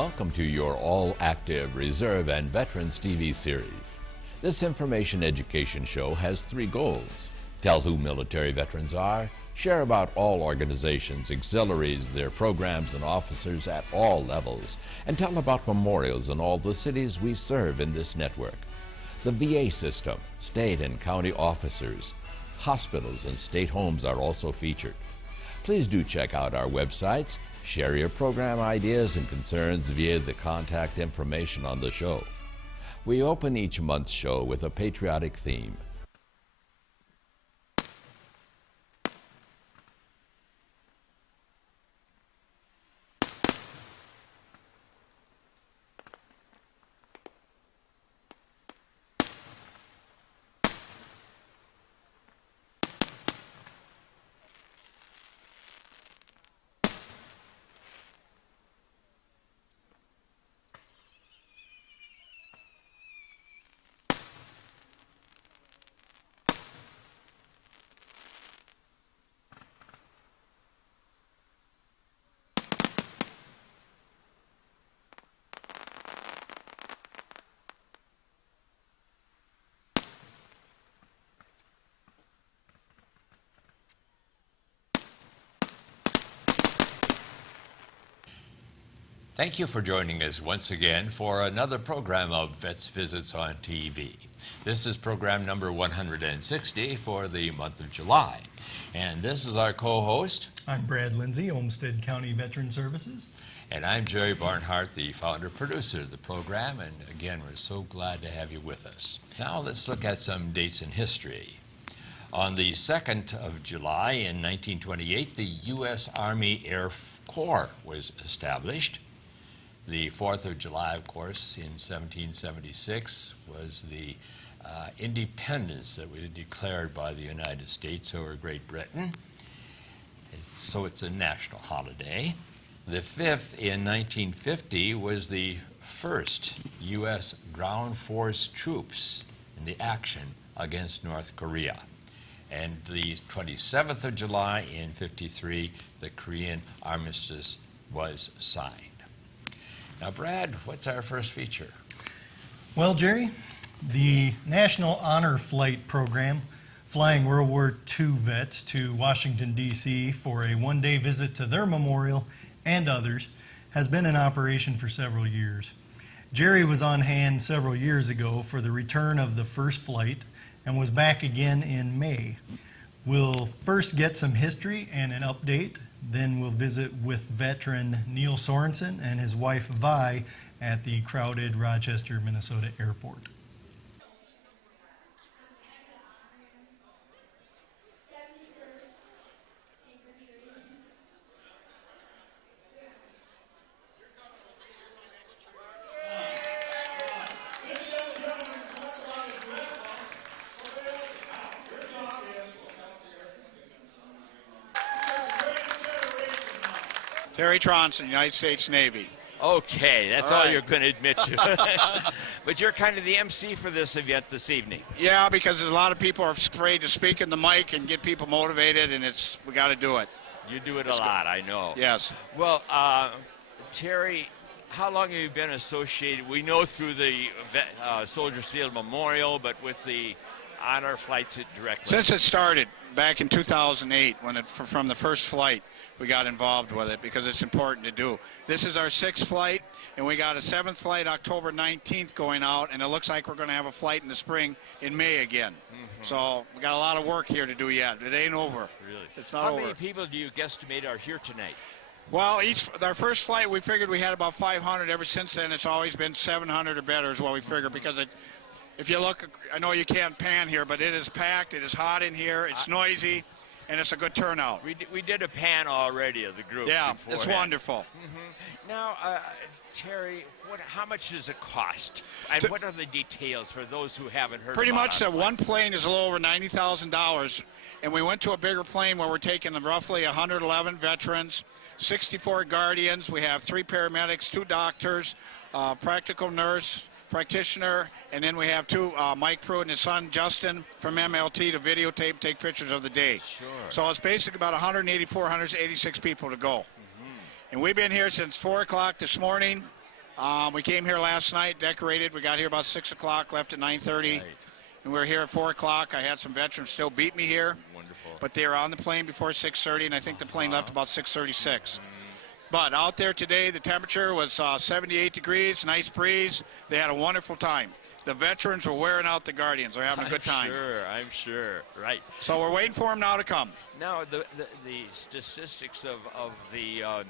welcome to your all-active Reserve and Veterans TV series. This information education show has three goals: tell who military veterans are, share about all organizations, auxiliaries, their programs and officers at all levels, and tell about memorials in all the cities we serve in this network. The VA system, state and county officers, hospitals and state homes are also featured. Please do check out our websites. Share your program ideas and concerns via the contact information on the show. We open each month's show with a patriotic theme. Thank you for joining us once again for another program of Vets Visits on TV. This is program number 160 for the month of July. And this is our co-host. I'm Brad Lindsay, Olmsted County Veteran Services. And I'm Jerry Barnhart, the founder-producer of the program. And again, we're so glad to have you with us. Now let's look at some dates in history. On the 2nd of July in 1928, the U.S. Army Air Corps was established. The 4th of July, of course, in 1776 was the independence that was declared by the United States over Great Britain. So it's a national holiday. The 5th in 1950 was the first U.S. ground force troops in the action against North Korea. And the 27th of July in 53, the Korean armistice was signed. Now, Brad, what's our first feature? Well, Jerry, the National Honor Flight Program, flying World War II vets to Washington, D.C. for a one-day visit to their memorial and others, has been in operation for several years. Jerry was on hand several years ago for the return of the first flight and was back again in May. We'll first get some history and an update. Then we'll visit with veteran Neil Sorensen and his wife Vi at the crowded Rochester, Minnesota airport. Terry Tronson, United States Navy. Okay, that's all you're going to admit to. But you're kind of the MC for this event this evening. Yeah, because a lot of people are afraid to speak in the mic and get people motivated, and we got to do it. You do it a lot, I know. Yes. Well, Terry, how long have you been associated? We know through the Soldiers Field Memorial, but with the honor flights directly. Since it started back in 2008, from the first flight, we got involved with it because it's important to do. This is our 6th flight, and we got a 7th flight October 19th going out, and it looks like we're going to have a flight in the spring in May again. Mm-hmm. So we got a lot of work here to do yet. It ain't over. Really? It's not over. How many people do you guesstimate are here tonight? Well, our first flight, we figured we had about 500. Ever since then, it's always been 700 or better is what we figured, because if you look, I know you can't pan here, but it is packed, it is hot in here, it's noisy, and it's a good turnout. We did a pan already of the group. Yeah, it's wonderful. Mm-hmm. Now, Terry, how much does it cost? And what are the details for those who haven't heard Pretty about much it? One plane is a little over $90,000, and we went to a bigger plane where we're taking roughly 111 veterans, 64 guardians. We have 3 paramedics, 2 doctors, practical nurse, practitioner, and then we have 2, Mike Pruitt and his son Justin from MLT to videotape, take pictures of the day. Sure. So it's basically about 184, 186 people to go. And we've been here since 4 o'clock this morning, We came here last night, decorated. We got here about 6 o'clock, left at 9:30. Right. And we were here at 4 o'clock. I had some veterans still beat me here. Wonderful. But they were on the plane before 6:30, and I think the plane left about 6:36. But out there today, the temperature was 78 degrees, nice breeze. They had a wonderful time. The veterans were wearing out the Guardians. They're having a good time. I'm sure. Right. So we're waiting for them now to come. Now, the statistics of the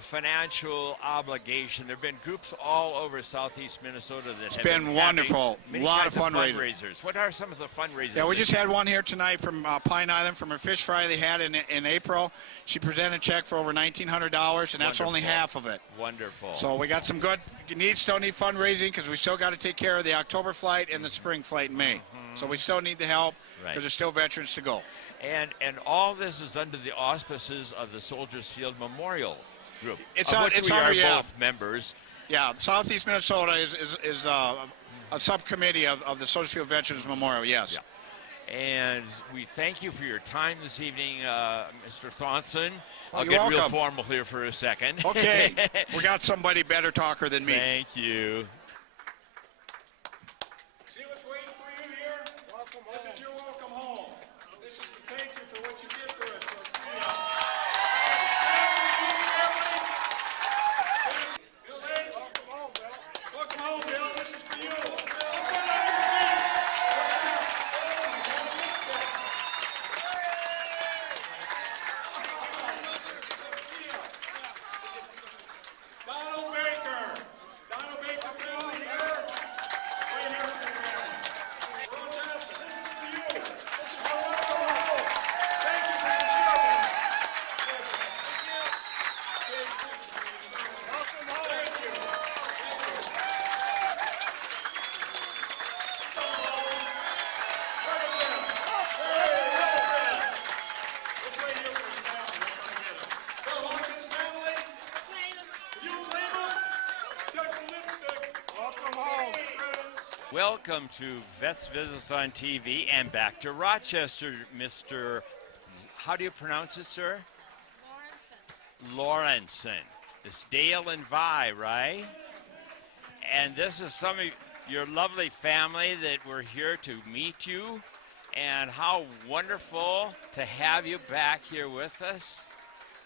financial obligation, there have been groups all over southeast Minnesota that It's have been wonderful. A many lot of kinds fundraisers. What are some of the fundraisers? Yeah, we just had one here tonight from Pine Island from a fish fry they had in April. She presented a check for over $1,900, and that's only half of it. Wonderful. So we got some good still need fundraising because we still got to take care of the October flight and the spring flight in May. So we still need the help because there's still veterans to go. And all this is under the auspices of the Soldiers Field Memorial Group. It's of on- which it's we under- are yeah. both members. Yeah, Southeast Minnesota is a subcommittee of the Soldiers Field Veterans Memorial, yes. Yeah. And we thank you for your time this evening, Mr. Thonson. I'll you're get real welcome. formal here for a second. Okay, we got somebody better talker than me. Thank you. See what's waiting for you here? Welcome home. This is your welcome home. This is to thank you for what you did for us. Bill H. Welcome home, Bill. Welcome home, Bill. This is for you. Donald Baker. Donald Baker family here. Right here for your family. Rochester, this is for you. This is your welcome home. Thank you for your service. Welcome home. Thank you. Let's wait here for his family. We're gonna get him. Bill Hawkins' family. You claim him? Check the lipstick. Welcome home. Welcome to Vets Visits on TV and back to Rochester, Mr. How do you pronounce it, sir? Lawrenson. It's Dale and Vi, right? And this is some of your lovely family that we're here to meet you. And how wonderful to have you back here with us.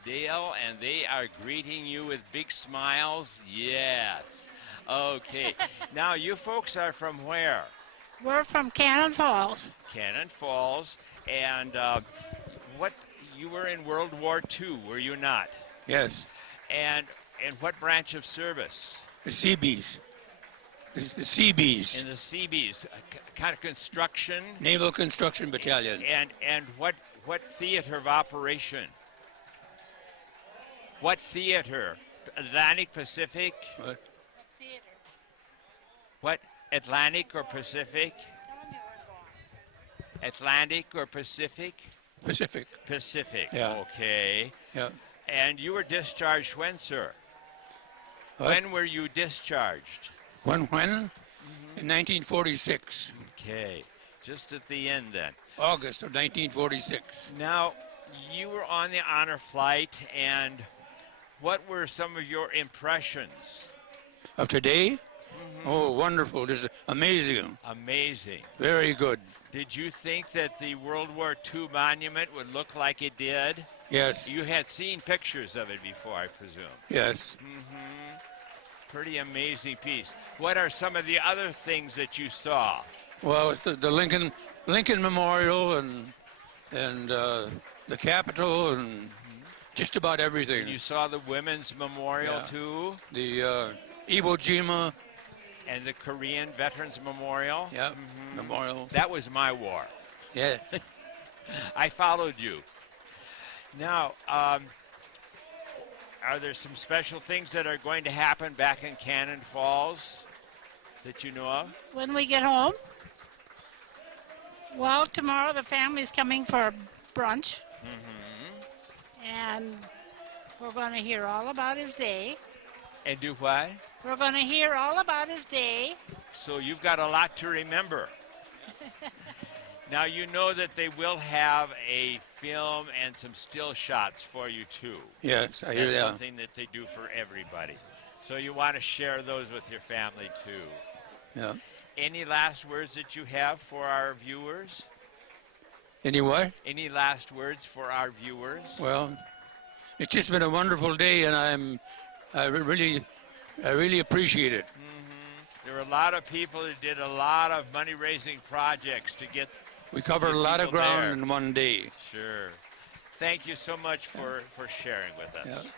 Dale, and they are greeting you with big smiles. Yes. Okay. Now, you folks are from where? We're from Cannon Falls. Cannon Falls. And what you were in World War II, were you not? Yes, And what branch of service? the Seabees. The Seabees, In the Seabees, kind of construction. Naval Construction Battalion. And what theater of operation? What theater? Atlantic, Pacific? What? What? Atlantic or Pacific? Atlantic or Pacific? Pacific. Pacific. Yeah. Okay. Yeah. And you were discharged when, sir? What? When were you discharged? When? In 1946, Okay. Just at the end then. August of 1946. Now, you were on the honor flight, and what were some of your impressions? Of today? Oh, wonderful. Just amazing. Amazing. Very good. Did you think that the World War II monument would look like it did? Yes. You had seen pictures of it before, I presume. Yes. Pretty amazing piece. What are some of the other things that you saw? Well, it's the Lincoln Memorial and the Capitol and just about everything. You saw the Women's Memorial, Yeah. too, The Iwo Jima, and the Korean Veterans Memorial. yeah, Memorial. That was my war. Yes. I followed you. Now, are there some special things that are going to happen back in Cannon Falls that you know of? When we get home, well, tomorrow the family's coming for brunch. And we're going to hear all about his day. And do what? We're going to hear all about his day. So you've got a lot to remember. Now, you know that they will have a film and some still shots for you, too. Yes, I hear That's that. something that they do for everybody. So you want to share those with your family too. Yeah. Any last words that you have for our viewers? Anyway, Any last words for our viewers? well, it's just been a wonderful day, and I really appreciate it. There were a lot of people who did a lot of money-raising projects to get. We covered a lot of people ground there. in one day. Sure. Thank you so much for sharing with us. Yeah.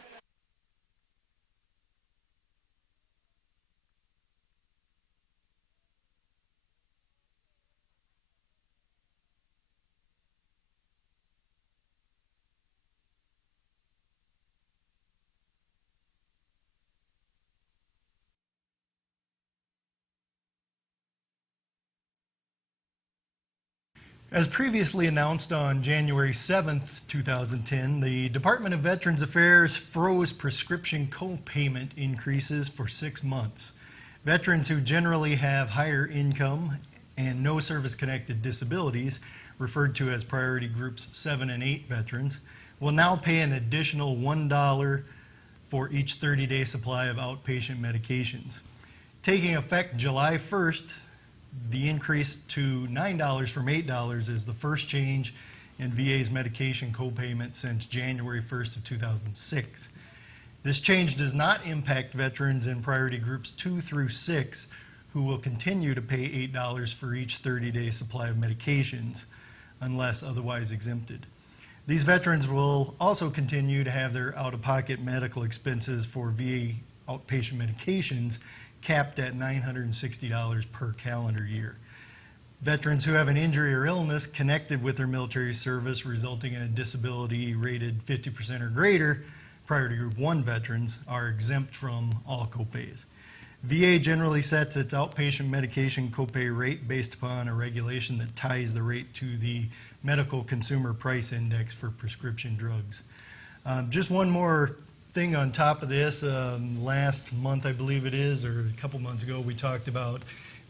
As previously announced on January 7th, 2010, the Department of Veterans Affairs froze prescription co-payment increases for 6 months. Veterans who generally have higher income and no service-connected disabilities, referred to as priority groups 7 and 8 veterans, will now pay an additional $1 for each 30-day supply of outpatient medications. Taking effect July 1st, the increase to $9 from $8 is the first change in VA's medication copayment since January 1st of 2006. This change does not impact veterans in priority groups 2 through 6, who will continue to pay $8 for each 30-day supply of medications, unless otherwise exempted. These veterans will also continue to have their out-of-pocket medical expenses for VA outpatient medications capped at $960 per calendar year. Veterans who have an injury or illness connected with their military service resulting in a disability rated 50% or greater, priority group 1 veterans, are exempt from all copays. VA generally sets its outpatient medication copay rate based upon a regulation that ties the rate to the Medical Consumer Price Index for prescription drugs. Just one more thing on top of this. Last month, I believe it is, or a couple months ago, we talked about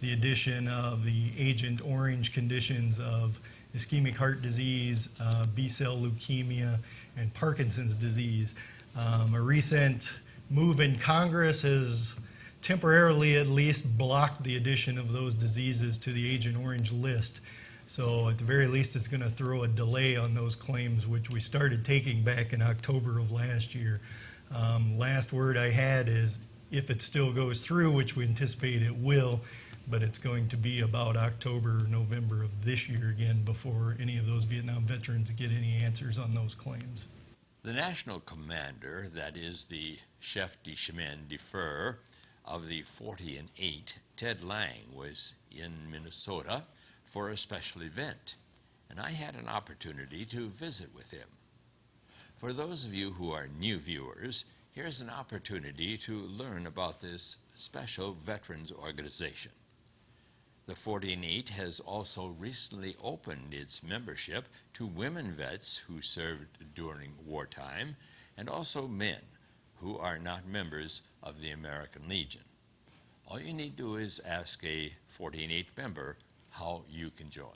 the addition of the Agent Orange conditions of ischemic heart disease, B-cell leukemia, and Parkinson's disease. A recent move in Congress has temporarily at least blocked the addition of those diseases to the Agent Orange list. So at the very least, it's going to throw a delay on those claims, which we started taking back in October of last year. Last word I had is if it still goes through, which we anticipate it will, but it's going to be about October or November of this year again before any of those Vietnam veterans get any answers on those claims. The national commander, that is the chef de chemin de fer of the 40 and 8, Ted Lang, was in Minnesota for a special event, and I had an opportunity to visit with him. For those of you who are new viewers, here's an opportunity to learn about this special veterans organization. The 40 and 8 has also recently opened its membership to women vets who served during wartime, and also men who are not members of the American Legion. All you need to do is ask a 40 and 8 member how you can join.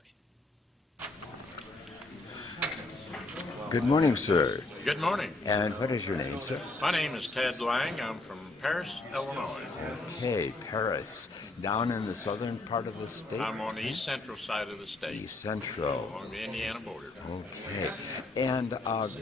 Good morning, sir. Good morning. And what is your name, sir? My name is Ted Lang. I'm from Paris, Illinois. Okay, Paris. Down in the southern part of the state? I'm on the east central side of the state. East Central. Along the Indiana border. Okay. And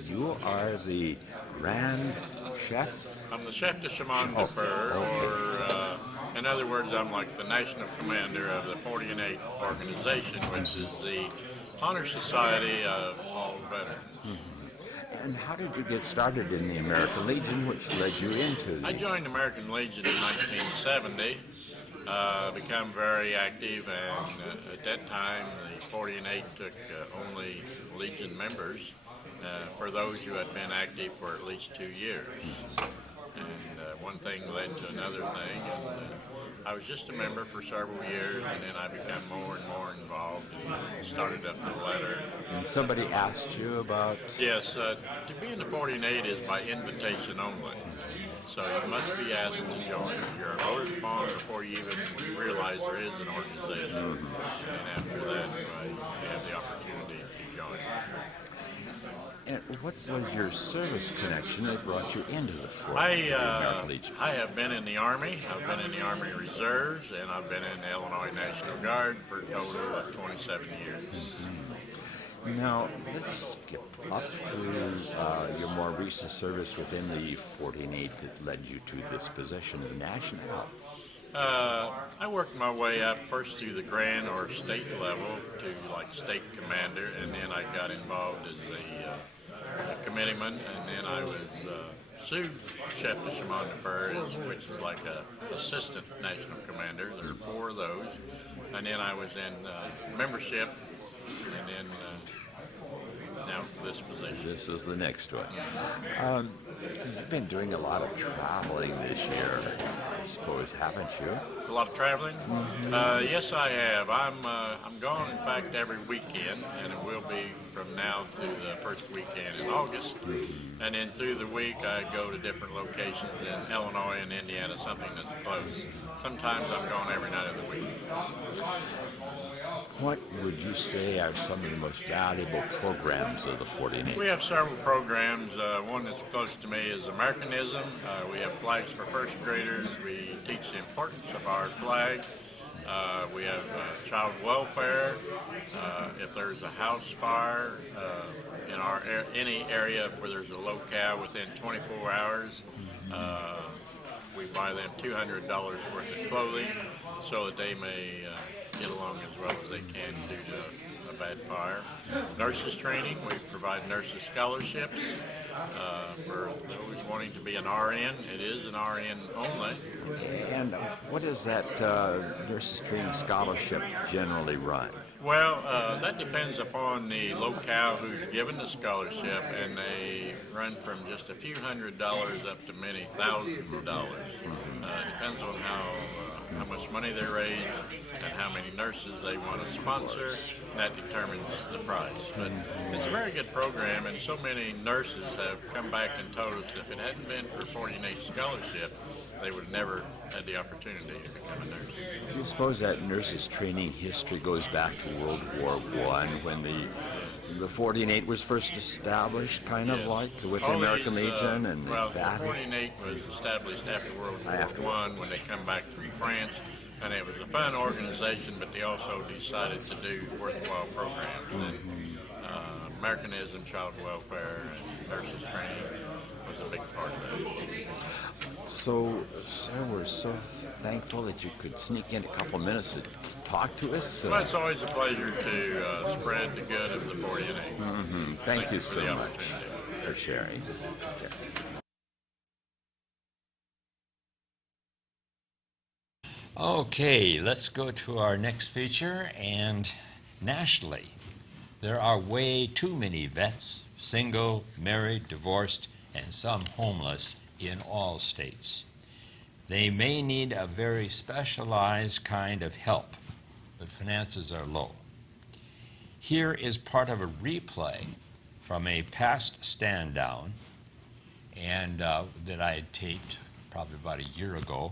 you are the Grand Chef? I'm the chef de chemin de fer, or in other words, I'm like the national commander of the 40 and 8 organization, which is the honor society of all veterans. Mm-hmm. And how did you get started in the American Legion, which led you into the... I joined the American Legion in 1970, become very active, and at that time the 40 and 8 took only Legion members for those who had been active for at least 2 years. And one thing led to another thing, and I was just a member for several years, and then I became more and more involved and started up the ladder. And somebody asked you about... Yes, to be in the 40 and 8 is by invitation only. So you must be asked to join. You're voted upon before you even realize there is an organization. And after that, you have the opportunity to join. And what was your service connection that brought you into the Fort American Legion? I have been in the Army. I've been in the Army Reserves, and I've been in the Illinois National Guard for a total of 27 years. Mm-hmm. Now, let's skip up to your more recent service within the 14-8 that led you to this position of national. I worked my way up first through the grand or state level to like state commander, and then I got involved as a committeeman, and then I was sous chef de chemin de fer, which is like a assistant national commander. There are 4 of those, and then I was in membership, and then now this position. This was the next one. You've been doing a lot of traveling this year, I suppose, haven't you? A lot of traveling? Mm-hmm. Yes, I have. I'm gone, in fact, every weekend, and it will be from now to the first weekend in August. Mm-hmm. And then through the week, I go to different locations in Illinois and Indiana, something that's close. Sometimes I'm gone every night of the week. What would you say are some of the most valuable programs of the 14-8? We have several programs. One that's close to me is Americanism. We have flags for first graders. We teach the importance of our flag. We have child welfare. If there's a house fire in any area where there's a locale within 24 hours, we buy them $200 worth of clothing so that they may get along as well as they can due to a bad fire. Nurses training, we provide nurses scholarships for those wanting to be an RN. It is an RN only. And what does that nurses training scholarship generally run? Well, that depends upon the locale who's given the scholarship, and they run from just a few $100s up to many thousands of dollars. Depends on how much money they raise and how many nurses they want to sponsor. That determines the price. But it's a very good program, and so many nurses have come back and told us if it hadn't been for 14-8 scholarship, they would have never had the opportunity to become a nurse. Do you suppose that nurses training history goes back to World War I when the 14-8 was first established, kind of like, with the American Legion and well, that? The 14-8 was established after World War I when they come back from France, and it was a fun organization, but they also decided to do worthwhile programs. And Americanism, child welfare, and nurses training was a big part of that. So, sir, we're so thankful that you could sneak in a couple minutes to talk to us. Well, it's always a pleasure to spread the good of the 14-8. Mm-hmm. Thank you so much for sharing. Okay. Okay, let's go to our next feature. And nationally, there are way too many vets, single, married, divorced, and some homeless in all states. They may need a very specialized kind of help, but finances are low. Here is part of a replay from a past stand down and that I had taped probably about a year ago.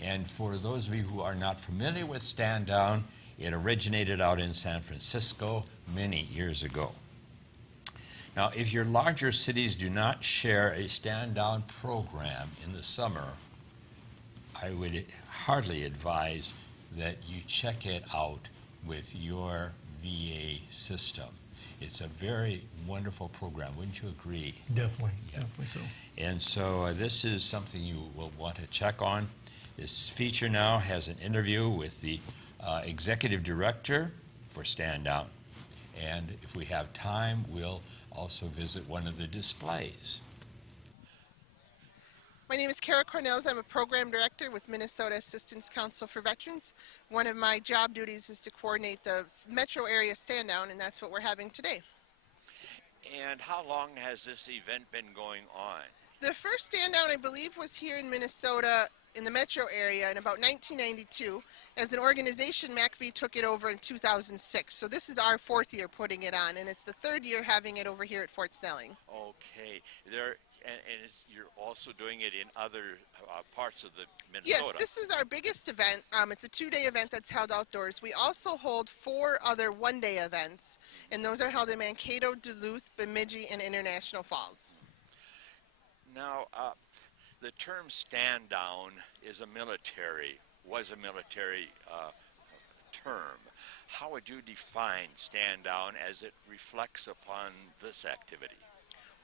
And for those of you who are not familiar with stand down, it originated out in San Francisco many years ago. Now, if your larger cities do not share a stand-down program in the summer, I would hardly advise that you check it out with your VA system. It's a very wonderful program. Wouldn't you agree? Definitely, Yeah. definitely so. And so this is something you will want to check on. This feature now has an interview with the executive director for Stand Down. And if we have time, we'll also visit one of the displays. My name is Kara Cornels. I'm a program director with Minnesota Assistance Council for Veterans. One of my job duties is to coordinate the metro area stand down, and that's what we're having today. And how long has this event been going on? The first stand down, I believe, was here in Minnesota in the metro area in about 1992. As an organization, MACV took it over in 2006. So this is our 4th year putting it on, and it's the 3rd year having it over here at Fort Snelling. Okay. And you're also doing it in other parts of the Yes, Minnesota. this is our biggest event. It's a 2-day event that's held outdoors. We also hold 4 other 1-day events, and those are held in Mankato, Duluth, Bemidji, and International Falls. Now, the term stand down was a military term. How would you define stand down as it reflects upon this activity?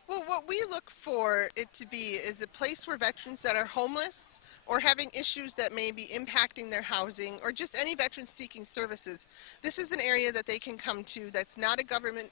Well, what we look for it to be is a place where veterans that are homeless or having issues that may be impacting their housing or just any veterans seeking services, this is an area that they can come to that's not a government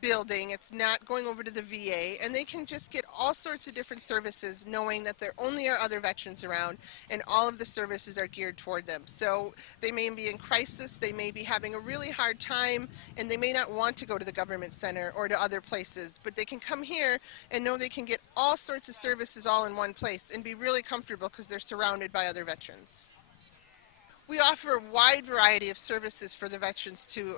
building, it's not going over to the VA, and they can just get all sorts of different services knowing that there only are other veterans around and all of the services are geared toward them. So they may be in crisis, they may be having a really hard time, and they may not want to go to the government center or to other places, but they can come here and know they can get all sorts of services all in one place and be really comfortable because they're surrounded by other veterans. We offer a wide variety of services for the veterans to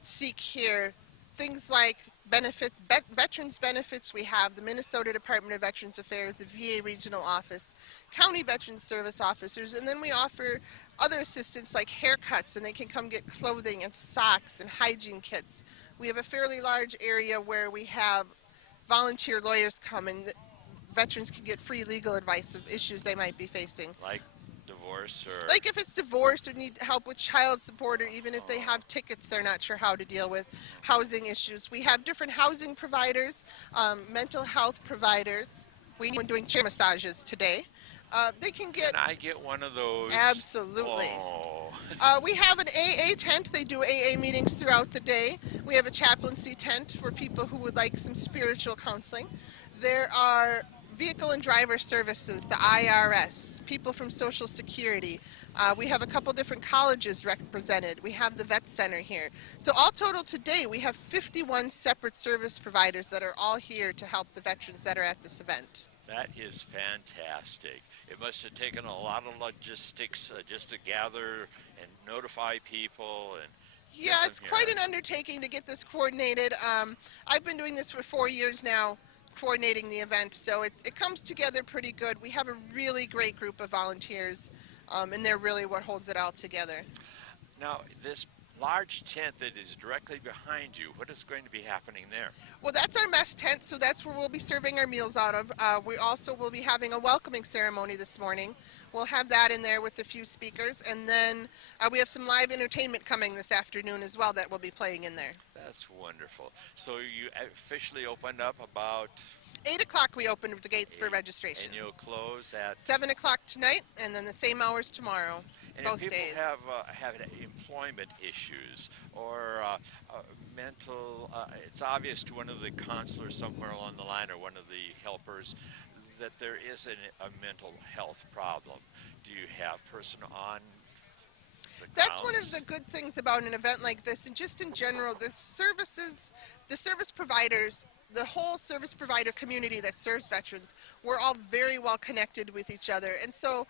seek here. Things like benefits, veterans benefits. We have the Minnesota Department of Veterans Affairs, the VA Regional Office, County Veterans Service Officers, and then we offer other assistance like haircuts, and they can come get clothing and socks and hygiene kits. We have a fairly large area where we have volunteer lawyers come and veterans can get free legal advice of issues they might be facing. Like divorce or... Like if it's divorce or need help with child support, or even if they have tickets they're not sure how to deal with, housing issues. We have different housing providers, mental health providers. We're doing chair massages today. They can get... Can I get one of those? Absolutely. Oh. We have an AA tent. They do AA meetings throughout the day. We have a chaplaincy tent for people who would like some spiritual counseling. There are vehicle and driver services, the IRS, people from Social Security. We have a couple different colleges represented. We have the Vet Center here. So all total today, we have 51 separate service providers that are all here to help the veterans that are at this event. That is fantastic. It must have taken a lot of logistics just to gather and notify people. And yeah, it's quite an undertaking to get this coordinated. I've been doing this for 4 years now, coordinating the event, so it comes together pretty good. We have a really great group of volunteers, and they're really what holds it all together. Now, this large tent that is directly behind you, what is going to be happening there? Well, that's our mess tent, so that's where we'll be serving our meals out of. We also will be having a welcoming ceremony this morning. We'll have that in there with a few speakers, and then we have some live entertainment coming this afternoon as well that will be playing in there. That's wonderful. So you officially opened up about... 8 o'clock we open the gates for registration. And you'll close at... 7 o'clock tonight, and then the same hours tomorrow, and both if days. people have employment issues or mental... it's obvious to one of the counselors somewhere along the line or one of the helpers that there is a mental health problem. Do you have a person on the grounds? That's one of the good things about an event like this, and just in general, the service providers, the whole service provider community that serves veterans, we're all very well connected with each other. And so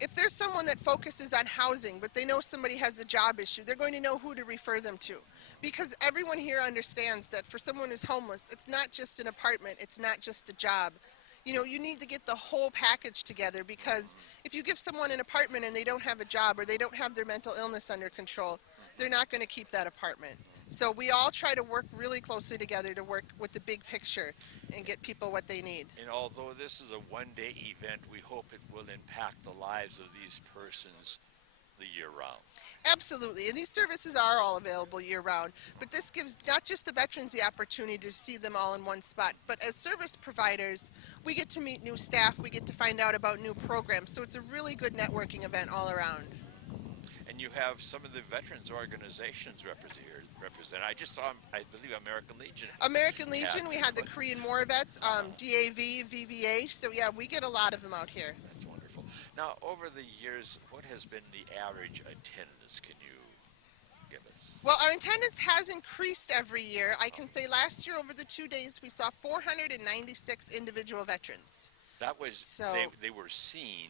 if there's someone that focuses on housing, but they know somebody has a job issue, they're going to know who to refer them to. Because everyone here understands that for someone who's homeless, it's not just an apartment, it's not just a job. You know, you need to get the whole package together, because if you give someone an apartment and they don't have a job or they don't have their mental illness under control, they're not going to keep that apartment. So we all try to work really closely together to work with the big picture and get people what they need. And although this is a one-day event, we hope it will impact the lives of these persons the year round. Absolutely, and these services are all available year-round, but this gives not just the veterans the opportunity to see them all in one spot, but as service providers, we get to meet new staff, we get to find out about new programs, so it's a really good networking event all around. And you have some of the veterans organizations represented. I just saw, I believe, American Legion. American Legion, we had the Korean War vets, DAV, VVA, so yeah, we get a lot of them out here. That's wonderful. Now, over the years, what has been the average attendance? Can you give us? Well, our attendance has increased every year. I can say last year, over the 2 days, we saw 496 individual veterans. That was, So, they were seen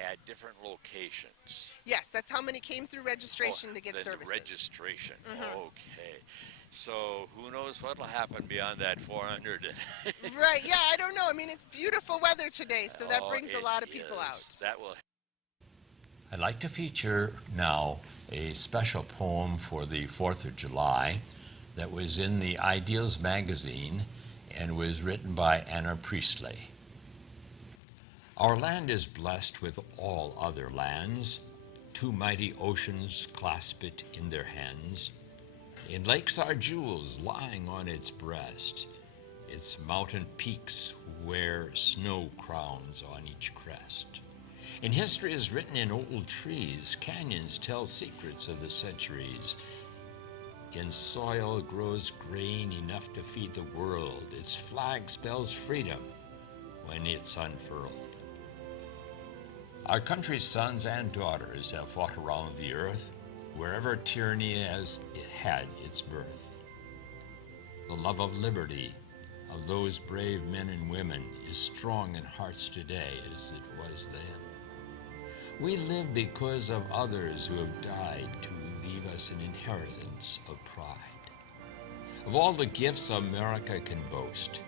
at different locations. Yes, that's how many came through registration to get Then the services. registration. Okay. So who knows what will happen beyond that 400? Right, yeah, I don't know. I mean, it's beautiful weather today, so that brings a it lot of people out. is. That will. I'd like to feature now a special poem for the 4th of July that was in the Ideals magazine and was written by Anna Priestley. Our land is blessed with all other lands. Two mighty oceans clasp it in their hands. In lakes are jewels lying on its breast. Its mountain peaks wear snow crowns on each crest. And history is written in old trees. Canyons tell secrets of the centuries. In soil grows grain enough to feed the world. Its flag spells freedom when it's unfurled. Our country's sons and daughters have fought around the earth wherever tyranny has had its birth. The love of liberty of those brave men and women is strong in hearts today as it was then. We live because of others who have died to leave us an inheritance of pride. Of all the gifts America can boast,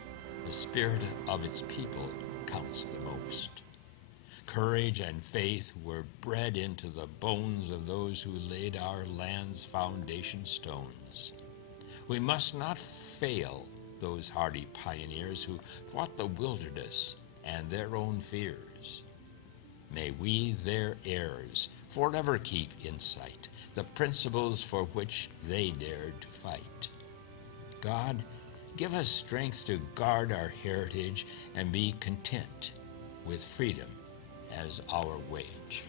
the spirit of its people counts the most. Courage and faith were bred into the bones of those who laid our land's foundation stones. We must not fail those hardy pioneers who fought the wilderness and their own fears. May we, their heirs, forever keep in sight the principles for which they dared to fight. God, give us strength to guard our heritage and be content with freedom as our wage.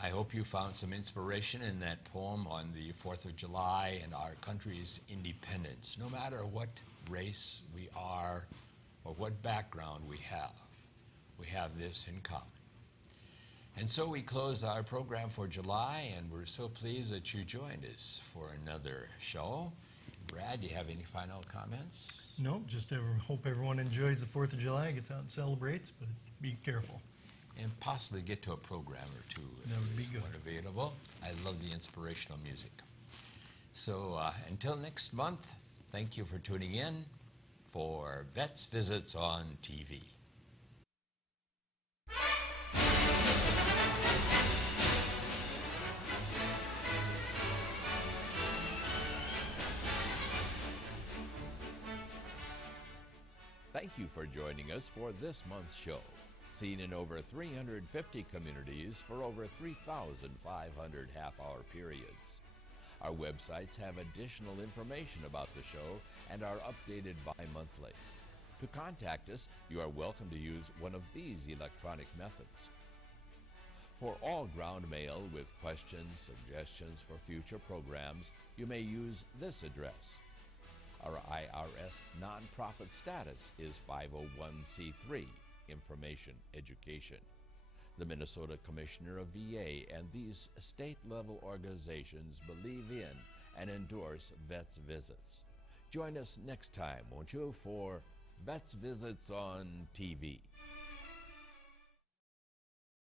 I hope you found some inspiration in that poem on the 4th of July and our country's independence. No matter what race we are or what background we have this in common. And so we close our program for July, and we're so pleased that you joined us for another show. Brad, do you have any final comments? No, just hope everyone enjoys the 4th of July, gets out and celebrates, but be careful. And possibly get to a program or two if That would be there's good. one available. I love the inspirational music. So until next month, thank you for tuning in for Vets Visits on TV. Thank you for joining us for this month's show. Seen in over 350 communities for over 3,500 half-hour periods. Our websites have additional information about the show and are updated bi-monthly. To contact us, you are welcome to use one of these electronic methods. For all ground mail with questions, suggestions for future programs, you may use this address. Our IRS nonprofit status is 501c3, Information Education. The Minnesota Commissioner of VA and these state-level organizations believe in and endorse Vets Visits. Join us next time, won't you, for Vets Visits on TV.